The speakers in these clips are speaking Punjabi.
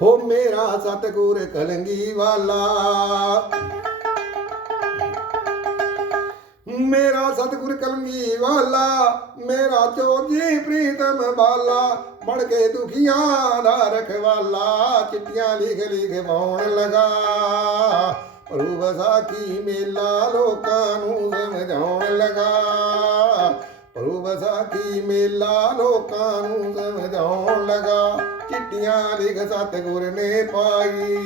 ਹੋ ਮੇਰਾ ਸਤਿਗੁਰ ਕਲੰਗੀ ਵਾਲਾ ਮੇਰਾ ਸਤਿਗੁਰ ਕਲੰਗੀ ਵਾਲਾ ਮੇਰਾ ਚੋਜੀ ਪ੍ਰੀਤਮ ਵਾਲਾ ਬਣ ਕੇ ਦੁਖੀਆਂ ਦਾ ਰਖਵਾਲਾ ਚਿੱਟੀਆਂ ਲਿਖ ਲਿਖ ਪਾਉਣ ਲਗਾ ਪ੍ਰਭੂ ਵਸਾਖੀ ਮੇਲਾ ਲੋਕਾਂ ਨੂੰ ਸਮਝਾਉਣ ਲਗਾ ਪ੍ਰਭੂ ਵਸਾਖੀ ਮੇਲਾ ਲੋਕਾਂ ਨੂੰ ਸਮਝਾਉਣ ਲਗਾ ਚਿੱਠੀਆਂ ਲਿਖ ਸਤਿਗੁਰ ਨੇ ਪਾਈ।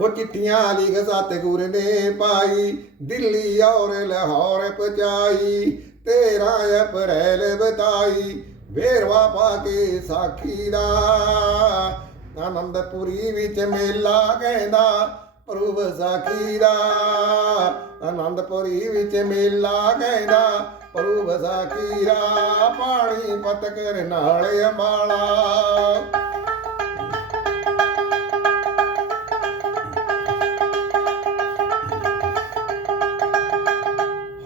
ਹੋ ਚਿੱਠੀਆਂ ਲਿਖ ਸਤਿਗੁਰ ਨੇ ਪਾਈ, ਦਿੱਲੀ ਔਰ ਲਾਹੌਰ ਪਹੁੰਚਾਈ 13 ਅਪ੍ਰੈਲ ਬਤਾਈ, ਵੇਰਵਾ ਪਾ ਕੇ ਸਾਖੀ ਦਾ। ਆਨੰਦਪੁਰੀ ਵਿੱਚ ਮੇਲਾ ਕਹਿੰਦਾ ਪ੍ਰਭ ਸਾਖੀ ਦਾ ਆਨੰਦਪੁਰੀ ਵਿੱਚ ਮੇਲਾ ਕਹਿੰਦਾ, ਪ੍ਰਭ ਸਾਖੀ ਦਾ ਪਾਣੀ ਪਤਕਰ ਨਾਲ ਅੰਬਾਲਾ।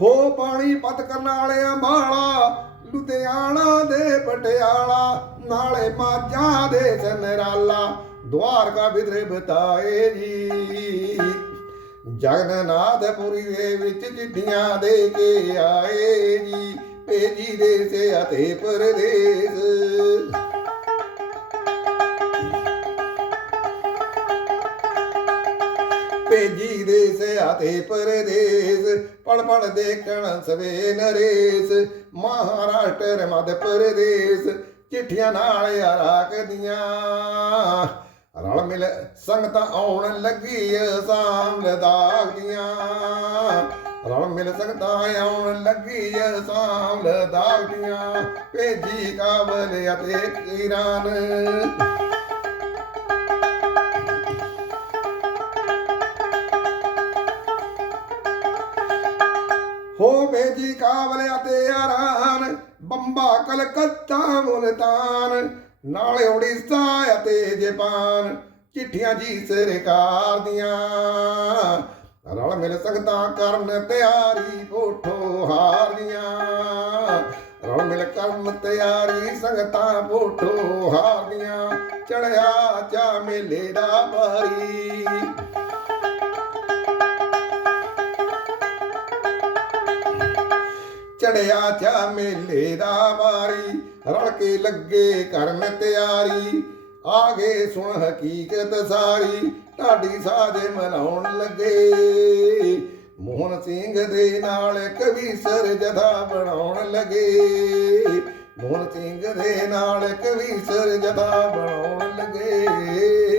ਹੋ ਪਾਣੀ ਪਤ ਕਰਨ ਵਾਲਿਆਂ ਮਾਲਾ ਲੁਧਿਆਣਾ ਦੇ ਪਟਿਆਲਾ, ਨਾਲੇ ਮਾਝਾਂ ਦੇ ਸਨਰਾਲਾ। ਦਵਾਰਕਾ ਵਿਦਰੇ ਬਤਾਏ ਜੀ। ਜਗਨਨਾਥਪੁਰੀ ਦੇ ਵਿੱਚ ਚਿੱਠੀਆਂ ਦੇ ਕੇ ਆਏ ਜੀ। ਭੇਜੀ ਦੇ ਸੇ ਅਤੇ ਪਰਦੇਸ। ਭੇਜੀ ਦੇ ਸਿਆ ਤੇ ਪਰਦੇਸ। ਪੜ ਪੜ ਦੇਖਣ ਸਵੇ ਨਰੇਸ। ਮਹਾਰਾਸ਼ਟਰ, ਮੱਧ ਪ੍ਰਦੇਸ਼। ਚਿੱਠੀਆਂ ਨਾਲ ਯਾਰਾਕ ਦੀਆਂ ਰਲ ਮਿਲ ਸੰਗਤਾਂ ਆਉਣ ਲੱਗੀ ਅਸਾਮ ਲਦਾਖ ਰਲ ਮਿਲ ਸੰਗਤਾਂ ਆਉਣ ਲੱਗੀ ਅਸਾਮ ਲਦਾਖ ਦੀਆਂ ਭੇਜੀ ਕਾਬਲ ਅਤੇ ਈਰਾਨ ਹੋ ਬੇਜੀ ਕਾਬਲ ਅਤੇ ਆਰਾਨ, ਬੰਬਾ ਕਲਕੱਤਾ ਮੁਲਤਾਨ। ਨਾਲੇ ਉੜੀਸਾ ਅਤੇ ਜਾਪਾਨ ਚਿੱਠੀਆਂ ਜੀ ਸਰਕਾਰ ਦੀਆਂ। ਰਲ ਮਿਲ ਸਕਦਾ ਕਰਨ ਤਿਆਰੀ ਫੋਟੋ ਹਾਰ ਰਲ ਮਿਲ ਕਰਨ ਤਿਆਰੀ, ਸੰਗਤਾਂ ਫੋਟੋ ਹਾਰੀਆਂ ਚੜਿਆ ਚਾ ਮੇਲੇ ਦਾ ਬਾਰੀ ਚੜਿਆ ਚਾ ਮੇਲੇ ਦਾ ਵਾਰੀ, ਰਲ ਕੇ ਲੱਗੇ ਕਰਨ ਤਿਆਰੀ। ਆ ਗਏ ਸੁਣ ਹਕੀਕਤ ਸਾਰੀ, ਢਾਡੀ ਸਾਜੇ ਮਨਾਉਣ ਲੱਗੇ। ਮੋਹਨ ਸਿੰਘ ਦੇ ਨਾਲ ਕਵੀ ਸਰ ਜਥਾ ਬਣਾਉਣ ਲੱਗੇ। ਮੋਹਨ ਸਿੰਘ ਦੇ ਨਾਲ ਕਵੀ ਸਰ ਜਥਾ ਬਣਾਉਣ ਲੱਗੇ।